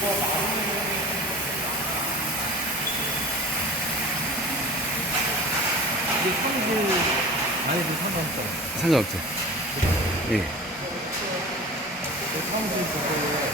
이게 성질 안 해도 상관없어요. 상관없죠. 예. 성질 그거